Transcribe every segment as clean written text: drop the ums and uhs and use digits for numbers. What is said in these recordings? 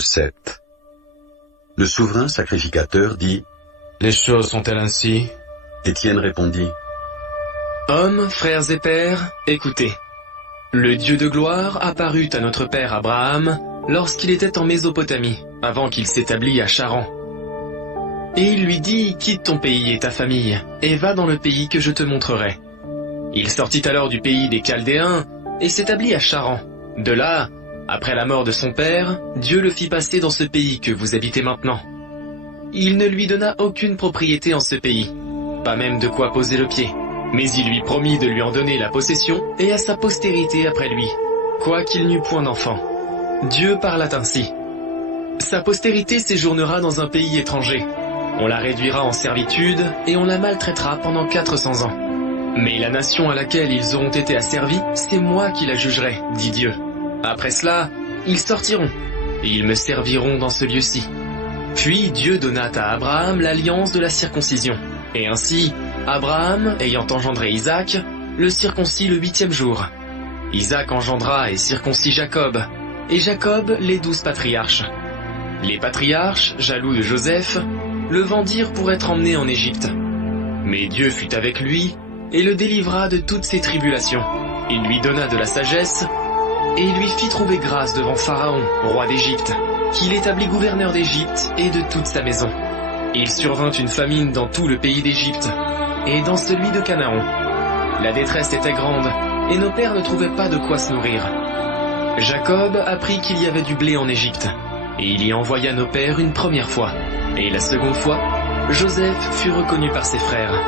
7. Le souverain sacrificateur dit: Les choses sont-elles ainsi? Étienne répondit: Hommes, frères et pères, écoutez. Le Dieu de gloire apparut à notre père Abraham lorsqu'il était en Mésopotamie, avant qu'il s'établît à Charan. Et il lui dit: Quitte ton pays et ta famille, et va dans le pays que je te montrerai. Il sortit alors du pays des Chaldéens et s'établit à Charan. De là, après la mort de son père, Dieu le fit passer dans ce pays que vous habitez maintenant. Il ne lui donna aucune propriété en ce pays, pas même de quoi poser le pied. Mais il lui promit de lui en donner la possession et à sa postérité après lui, quoiqu'il n'eût point d'enfant. Dieu parla ainsi. Sa postérité séjournera dans un pays étranger. On la réduira en servitude et on la maltraitera pendant 400 ans. Mais la nation à laquelle ils auront été asservis, c'est moi qui la jugerai, dit Dieu. Après cela, ils sortiront et ils me serviront dans ce lieu-ci. Puis Dieu donna à Abraham l'alliance de la circoncision. Et ainsi, Abraham, ayant engendré Isaac, le circoncit le 8e jour. Isaac engendra et circoncit Jacob, et Jacob les 12 patriarches. Les patriarches, jaloux de Joseph, le vendirent pour être emmené en Égypte. Mais Dieu fut avec lui, et le délivra de toutes ses tribulations. Il lui donna de la sagesse, et il lui fit trouver grâce devant Pharaon, roi d'Égypte, qu'il établit gouverneur d'Égypte et de toute sa maison. Il survint une famine dans tout le pays d'Égypte, et dans celui de Canaan. La détresse était grande, et nos pères ne trouvaient pas de quoi se nourrir. Jacob apprit qu'il y avait du blé en Égypte, et il y envoya nos pères une première fois. Et la seconde fois, Joseph fut reconnu par ses frères,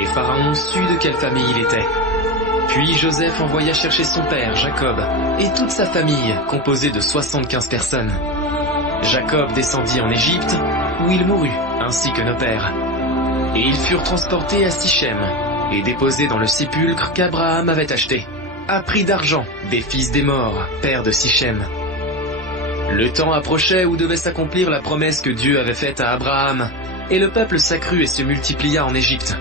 et Pharaon sut de quelle famille il était. Puis Joseph envoya chercher son père, Jacob, et toute sa famille, composée de 75 personnes. Jacob descendit en Égypte, où il mourut, ainsi que nos pères. Et ils furent transportés à Sichem, et déposés dans le sépulcre qu'Abraham avait acheté, à prix d'argent, des fils des morts, pères de Sichem. Le temps approchait où devait s'accomplir la promesse que Dieu avait faite à Abraham, et le peuple s'accrut et se multiplia en Égypte,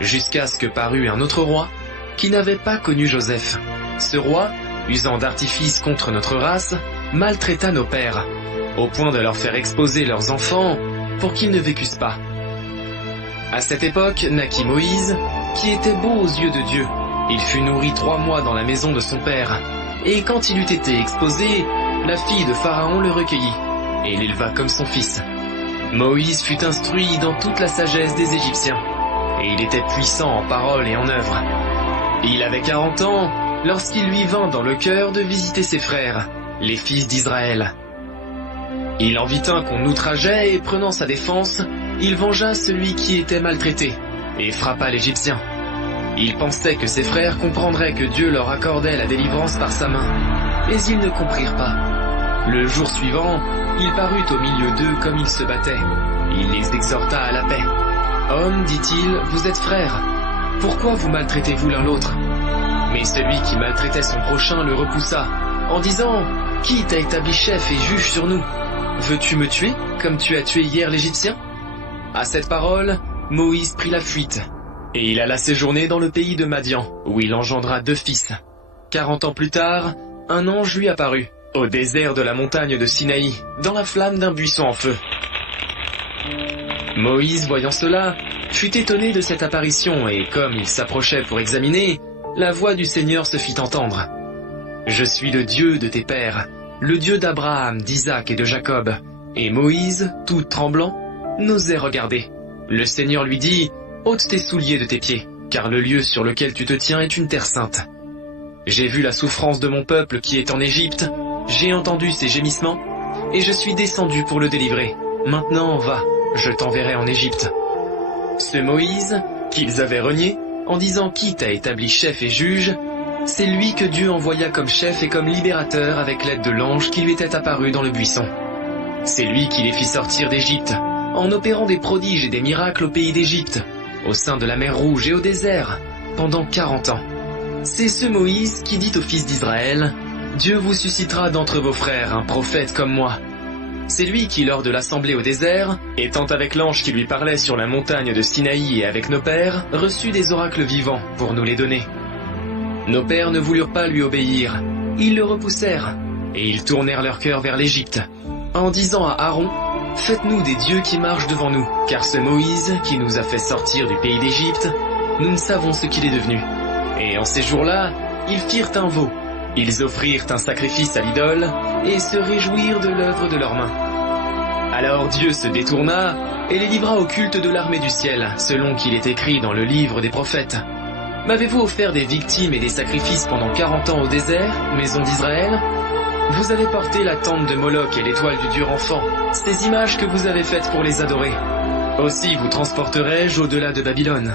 jusqu'à ce que parut un autre roi, qui n'avait pas connu Joseph. Ce roi, usant d'artifices contre notre race, maltraita nos pères, au point de leur faire exposer leurs enfants pour qu'ils ne vécussent pas. À cette époque naquit Moïse, qui était beau aux yeux de Dieu. Il fut nourri 3 mois dans la maison de son père, et quand il eut été exposé, la fille de Pharaon le recueillit, et l'éleva comme son fils. Moïse fut instruit dans toute la sagesse des Égyptiens, et il était puissant en parole et en œuvre. Il avait 40 ans lorsqu'il lui vint dans le cœur de visiter ses frères, les fils d'Israël. Il en vit un qu'on outrageait et prenant sa défense, il vengea celui qui était maltraité et frappa l'Égyptien. Il pensait que ses frères comprendraient que Dieu leur accordait la délivrance par sa main, mais ils ne comprirent pas. Le jour suivant, il parut au milieu d'eux comme ils se battaient. Il les exhorta à la paix. « Hommes, dit-il, vous êtes frères. Pourquoi vous maltraitez-vous l'un l'autre » Mais celui qui maltraitait son prochain le repoussa, en disant « Qui t'a établi chef et juge sur nous ? Veux-tu me tuer, comme tu as tué hier l'Égyptien » À cette parole, Moïse prit la fuite, et il alla séjourner dans le pays de Madian, où il engendra 2 fils. 40 ans plus tard, un ange lui apparut, au désert de la montagne de Sinaï, dans la flamme d'un buisson en feu. Moïse, voyant cela, fut étonné de cette apparition, et comme il s'approchait pour examiner, la voix du Seigneur se fit entendre. « Je suis le Dieu de tes pères, le Dieu d'Abraham, d'Isaac et de Jacob. » Et Moïse, tout tremblant, n'osait regarder. Le Seigneur lui dit, « Ôte tes souliers de tes pieds, car le lieu sur lequel tu te tiens est une terre sainte. J'ai vu la souffrance de mon peuple qui est en Égypte, j'ai entendu ses gémissements, et je suis descendu pour le délivrer. Maintenant, va, je t'enverrai en Égypte. » Ce Moïse, qu'ils avaient renié, en disant « Qui t'a établi chef et juge ?» c'est lui que Dieu envoya comme chef et comme libérateur avec l'aide de l'ange qui lui était apparu dans le buisson. C'est lui qui les fit sortir d'Égypte, en opérant des prodiges et des miracles au pays d'Égypte, au sein de la mer Rouge et au désert, pendant 40 ans. C'est ce Moïse qui dit aux fils d'Israël, « Dieu vous suscitera d'entre vos frères un prophète comme moi. » C'est lui qui, lors de l'assemblée au désert, étant avec l'ange qui lui parlait sur la montagne de Sinaï et avec nos pères, reçut des oracles vivants pour nous les donner. Nos pères ne voulurent pas lui obéir, ils le repoussèrent, et ils tournèrent leur cœur vers l'Égypte. en disant à Aaron, « Faites-nous des dieux qui marchent devant nous, car ce Moïse, qui nous a fait sortir du pays d'Égypte, nous ne savons ce qu'il est devenu. » Et en ces jours-là, ils firent un veau. Ils offrirent un sacrifice à l'idole et se réjouirent de l'œuvre de leurs mains. Alors Dieu se détourna et les livra au culte de l'armée du ciel, selon qu'il est écrit dans le livre des prophètes. M'avez-vous offert des victimes et des sacrifices pendant 40 ans au désert, maison d'Israël? Vous avez porté la tente de Moloch et l'étoile du dieu enfant, ces images que vous avez faites pour les adorer. Aussi vous transporterai-je au-delà de Babylone.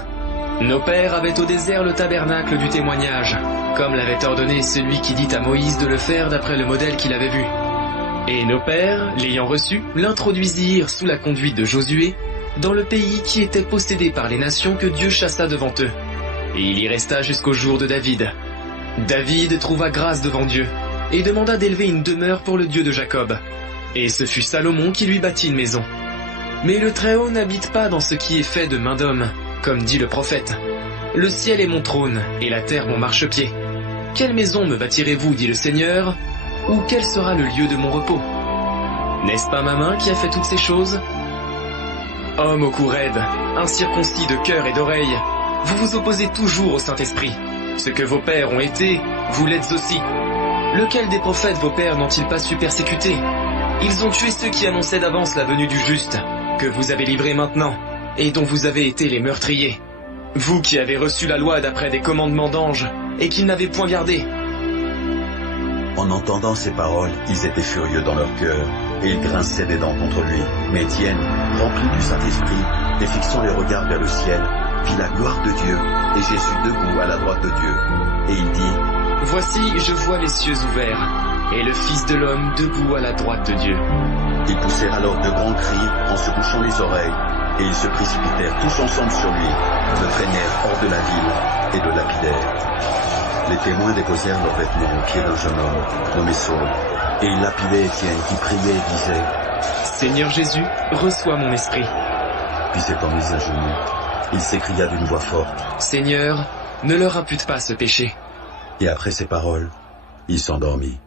Nos pères avaient au désert le tabernacle du témoignage, comme l'avait ordonné celui qui dit à Moïse de le faire d'après le modèle qu'il avait vu. Et nos pères, l'ayant reçu, l'introduisirent sous la conduite de Josué, dans le pays qui était possédé par les nations que Dieu chassa devant eux. Et il y resta jusqu'au jour de David. David trouva grâce devant Dieu, et demanda d'élever une demeure pour le Dieu de Jacob. Et ce fut Salomon qui lui bâtit une maison. Mais le Très-Haut n'habite pas dans ce qui est fait de main d'homme, comme dit le prophète. Le ciel est mon trône, et la terre mon marchepied. Quelle maison me bâtirez-vous, dit le Seigneur, ou quel sera le lieu de mon repos? N'est-ce pas ma main qui a fait toutes ces choses? Homme au cou raide, incirconcis de cœur et d'oreille, vous vous opposez toujours au Saint-Esprit. Ce que vos pères ont été, vous l'êtes aussi. Lequel des prophètes vos pères n'ont-ils pas su persécuter? Ils ont tué ceux qui annonçaient d'avance la venue du juste, que vous avez livré maintenant, et dont vous avez été les meurtriers. Vous qui avez reçu la loi d'après des commandements d'anges, et qu'ils n'avaient point gardé. En entendant ces paroles, ils étaient furieux dans leur cœur, et ils grinçaient des dents contre lui. Mais Étienne, rempli du Saint-Esprit, et fixant les regards vers le ciel, vit la gloire de Dieu, et Jésus debout à la droite de Dieu. Et il dit, « Voici, je vois les cieux ouverts, et le Fils de l'homme debout à la droite de Dieu. » Ils poussèrent alors de grands cris en se bouchant les oreilles, et ils se précipitèrent tous ensemble sur lui, le traînèrent hors de la ville, et le lapidèrent. Les témoins déposèrent leurs vêtements aux pieds d'un jeune homme, nommé Saul, et ils lapidaient Étienne qui priait et disait, « Seigneur Jésus, reçois mon esprit. » Puis s'étant mis à genoux, il s'écria d'une voix forte, « Seigneur, ne leur impute pas ce péché. » Et après ces paroles, il s'endormit.